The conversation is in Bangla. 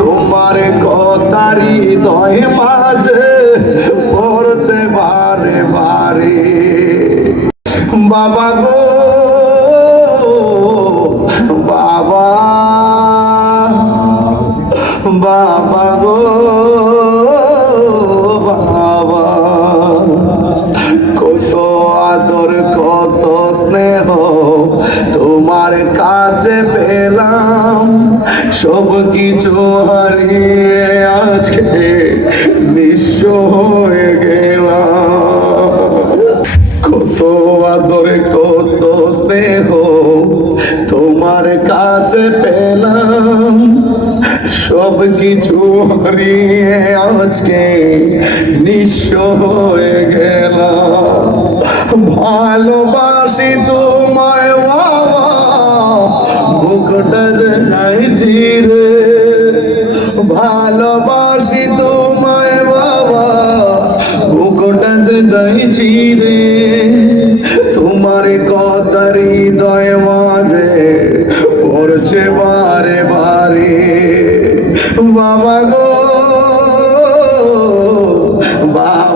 তোমার কথারি হৃদয় মাঝে পড়ছে বারে বারে। বাবা গো বাবা, বাবা গো বাবা, কত আদর কত স্নেহ তোমার কাছে পেলাম, সব কিছু হারিয়ে আজকে নিঃস্ব হয়ে গেলাম। কত আদরে কত স্নেহ তোমার কাছে পেলাম, সব কিছু হারিয়ে আজকে নিঃস্ব হয়ে গেলাম। ভালোবাসি তোমায় বাবা, বুকটা জানাইছি রে। ভালোবাসি তোমায় বাবা, বুকটা যাইছি রে। তোমার কথা হৃদয় মাঝে পড়ছে বারে বারে। বাবা গো বাবা।